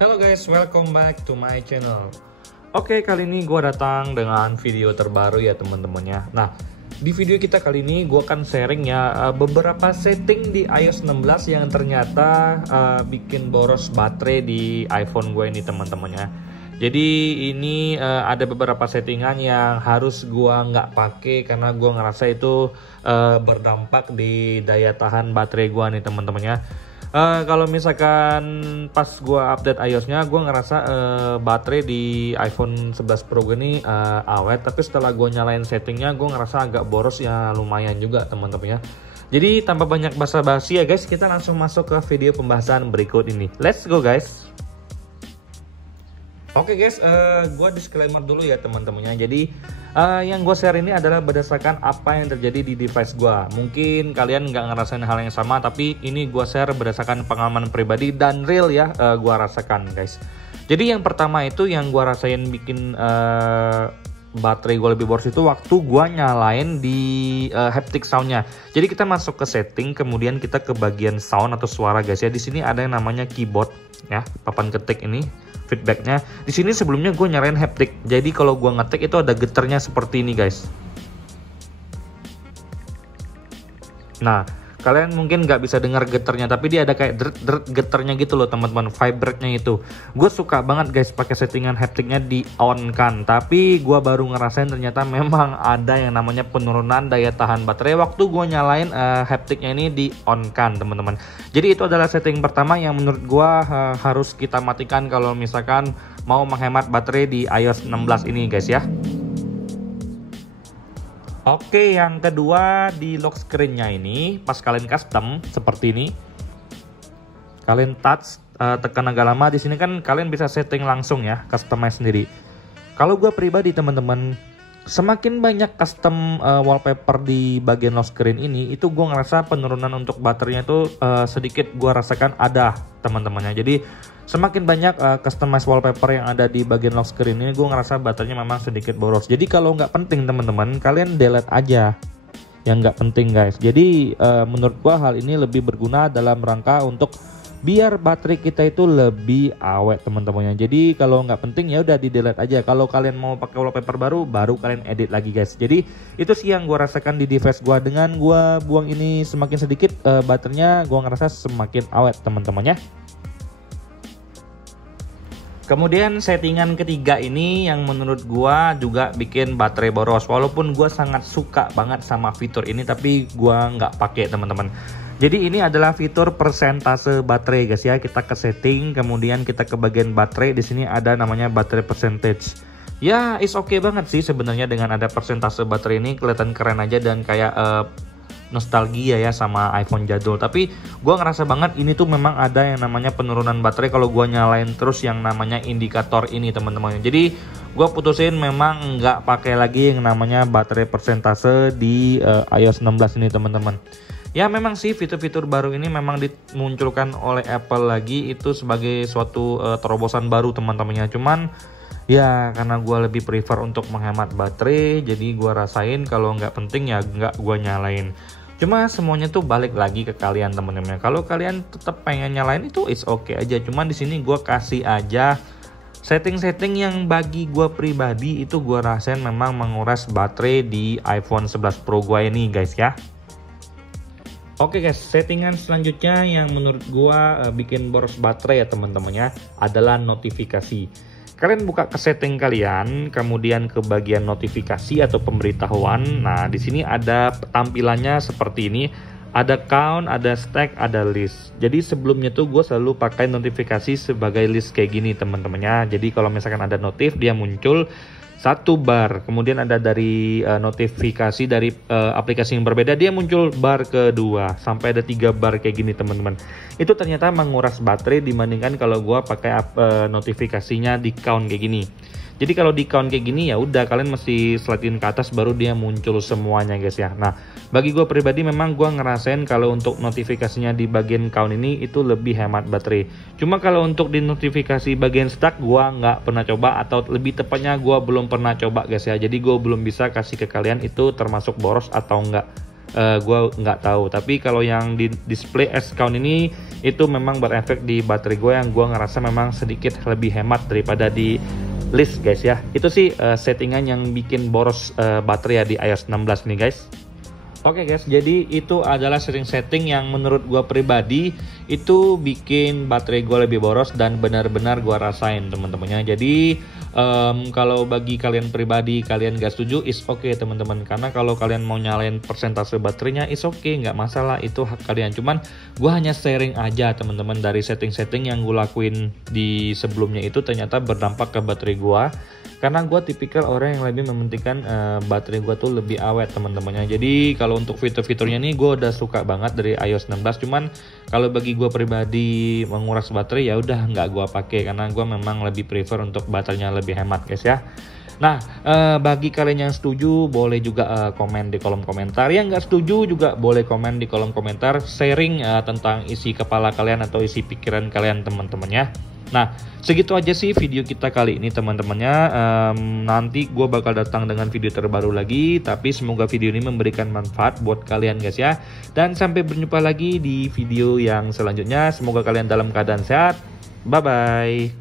Halo guys, welcome back to my channel. Oke, kali ini gue datang dengan video terbaru ya teman-temannya. Nah, di video kita kali ini gue akan sharing ya beberapa setting di iOS 16 yang ternyata bikin boros baterai di iPhone gue ini teman-temannya. Jadi ini ada beberapa settingan yang harus gue nggak pakai karena gue ngerasa itu berdampak di daya tahan baterai gue nih teman-temannya. Kalau misalkan pas gue update iOS-nya, gue ngerasa baterai di iPhone 11 Pro gue ini awet. Tapi setelah gue nyalain settingnya, gue ngerasa agak boros ya, lumayan juga teman-teman ya. Jadi tanpa banyak basa-basi ya guys, kita langsung masuk ke video pembahasan berikut ini. Let's go guys. Oke guys, gue disclaimer dulu ya teman-temannya. Jadi yang gue share ini adalah berdasarkan apa yang terjadi di device gue. Mungkin kalian nggak ngerasain hal yang sama, tapi ini gue share berdasarkan pengalaman pribadi dan real ya gue rasakan guys. Jadi yang pertama itu yang gue rasain bikin baterai gue lebih boros itu waktu gue nyalain di haptic soundnya. Jadi kita masuk ke setting, kemudian kita ke bagian sound atau suara guys ya. Di sini ada yang namanya keyboard ya, papan ketik ini. Feedbacknya di sini sebelumnya gue nyalain haptic, jadi kalau gue ngetik itu ada getarnya seperti ini guys. Nah kalian mungkin nggak bisa dengar getarnya, tapi dia ada kayak deret getarnya gitu loh teman-teman, vibrate-nya itu. Gue suka banget guys pakai settingan hapticnya di on kan, tapi gue baru ngerasain ternyata memang ada yang namanya penurunan daya tahan baterai waktu gue nyalain hapticnya ini di on kan teman-teman. Jadi itu adalah setting pertama yang menurut gue harus kita matikan kalau misalkan mau menghemat baterai di iOS 16 ini guys ya. Oke, yang kedua di lock screen-nya ini pas kalian custom seperti ini, kalian touch tekan agak lama. Di sini kan kalian bisa setting langsung ya, customize sendiri. Kalau gue pribadi teman-teman, semakin banyak custom wallpaper di bagian lock screen ini, itu gue ngerasa penurunan untuk baterainya itu sedikit gue rasakan ada teman-temannya. Jadi semakin banyak customize wallpaper yang ada di bagian lock screen ini, gue ngerasa baterainya memang sedikit boros. Jadi kalau nggak penting teman-teman, kalian delete aja yang nggak penting guys. Jadi menurut gue hal ini lebih berguna dalam rangka untuk biar baterai kita itu lebih awet teman-temannya. Jadi kalau nggak penting ya udah di delete aja. Kalau kalian mau pakai wallpaper baru kalian edit lagi guys. Jadi itu sih yang gue rasakan di device gue. Dengan gue buang ini semakin sedikit baterainya, gue ngerasa semakin awet teman-temannya. Kemudian settingan ketiga ini yang menurut gua juga bikin baterai boros. Walaupun gua sangat suka banget sama fitur ini, tapi gua nggak pakai teman-teman. Jadi ini adalah fitur persentase baterai guys ya. Kita ke setting, kemudian kita ke bagian baterai. Di sini ada namanya baterai percentage. Ya, is oke banget sih sebenarnya dengan ada persentase baterai ini, kelihatan keren aja dan kayak nostalgia ya sama iPhone jadul. Tapi gue ngerasa banget ini tuh memang ada yang namanya penurunan baterai kalau gue nyalain terus yang namanya indikator ini teman-teman. Jadi gue putusin memang nggak pakai lagi yang namanya baterai persentase di iOS 16 ini teman-teman. Ya memang sih fitur-fitur baru ini memang dimunculkan oleh Apple lagi itu sebagai suatu terobosan baru teman-temannya. Cuman ya karena gue lebih prefer untuk menghemat baterai, jadi gue rasain kalau nggak penting ya nggak gue nyalain. Cuma semuanya tuh balik lagi ke kalian teman-teman. Kalau kalian tetap pengen nyalain itu it's okay aja. Cuman di sini gue kasih aja setting-setting yang bagi gue pribadi itu gue rasain memang menguras baterai di iPhone 11 Pro gue ini guys ya. Oke guys, settingan selanjutnya yang menurut gue bikin boros baterai ya teman-temannya adalah notifikasi. Kalian buka ke setting kalian, kemudian ke bagian notifikasi atau pemberitahuan. Nah, di sini ada tampilannya seperti ini. Ada count, ada stack, ada list. Jadi sebelumnya tuh gue selalu pakai notifikasi sebagai list kayak gini teman-temannya. Jadi kalau misalkan ada notif, dia muncul satu bar, kemudian ada dari notifikasi dari aplikasi yang berbeda, dia muncul bar kedua sampai ada 3 bar kayak gini teman-teman. Itu ternyata menguras baterai dibandingkan kalau gua pakai notifikasinya di count kayak gini. Jadi kalau di count kayak gini ya udah kalian mesti slidein ke atas baru dia muncul semuanya guys ya. Nah bagi gue pribadi memang gue ngerasain kalau untuk notifikasinya di bagian count ini itu lebih hemat baterai. Cuma kalau untuk di notifikasi bagian stack gue nggak pernah coba, atau lebih tepatnya gue belum pernah coba guys ya. Jadi gue belum bisa kasih ke kalian itu termasuk boros atau enggak. Gue nggak tahu. Tapi kalau yang di display S count ini itu memang berefek di baterai gue, yang gue ngerasa memang sedikit lebih hemat daripada di list guys ya. Itu sih settingan yang bikin boros baterai ya di iOS 16 nih guys. Oke guys, jadi itu adalah setting yang menurut gua pribadi itu bikin baterai gua lebih boros dan benar-benar gua rasain teman-temannya. Jadi kalau bagi kalian pribadi kalian gak setuju, is okay teman-teman. Karena kalau kalian mau nyalain persentase baterainya, is okay, nggak masalah, itu hak kalian. Cuman gua hanya sharing aja teman-teman, dari setting-setting yang gua lakuin di sebelumnya itu ternyata berdampak ke baterai gua. Karena gue tipikal orang yang lebih mementingkan baterai gue tuh lebih awet teman-temannya. Jadi kalau untuk fitur-fiturnya nih gue udah suka banget dari iOS 16. Cuman kalau bagi gue pribadi menguras baterai ya udah nggak gue pakai, karena gue memang lebih prefer untuk baterainya lebih hemat guys ya. Nah, bagi kalian yang setuju boleh juga komen di kolom komentar. Yang nggak setuju juga boleh komen di kolom komentar, sharing tentang isi kepala kalian atau isi pikiran kalian teman-teman ya. Nah, segitu aja sih video kita kali ini teman-temannya. Nanti gue bakal datang dengan video terbaru lagi, tapi semoga video ini memberikan manfaat buat kalian guys ya. Dan sampai berjumpa lagi di video yang selanjutnya. Semoga kalian dalam keadaan sehat. Bye-bye.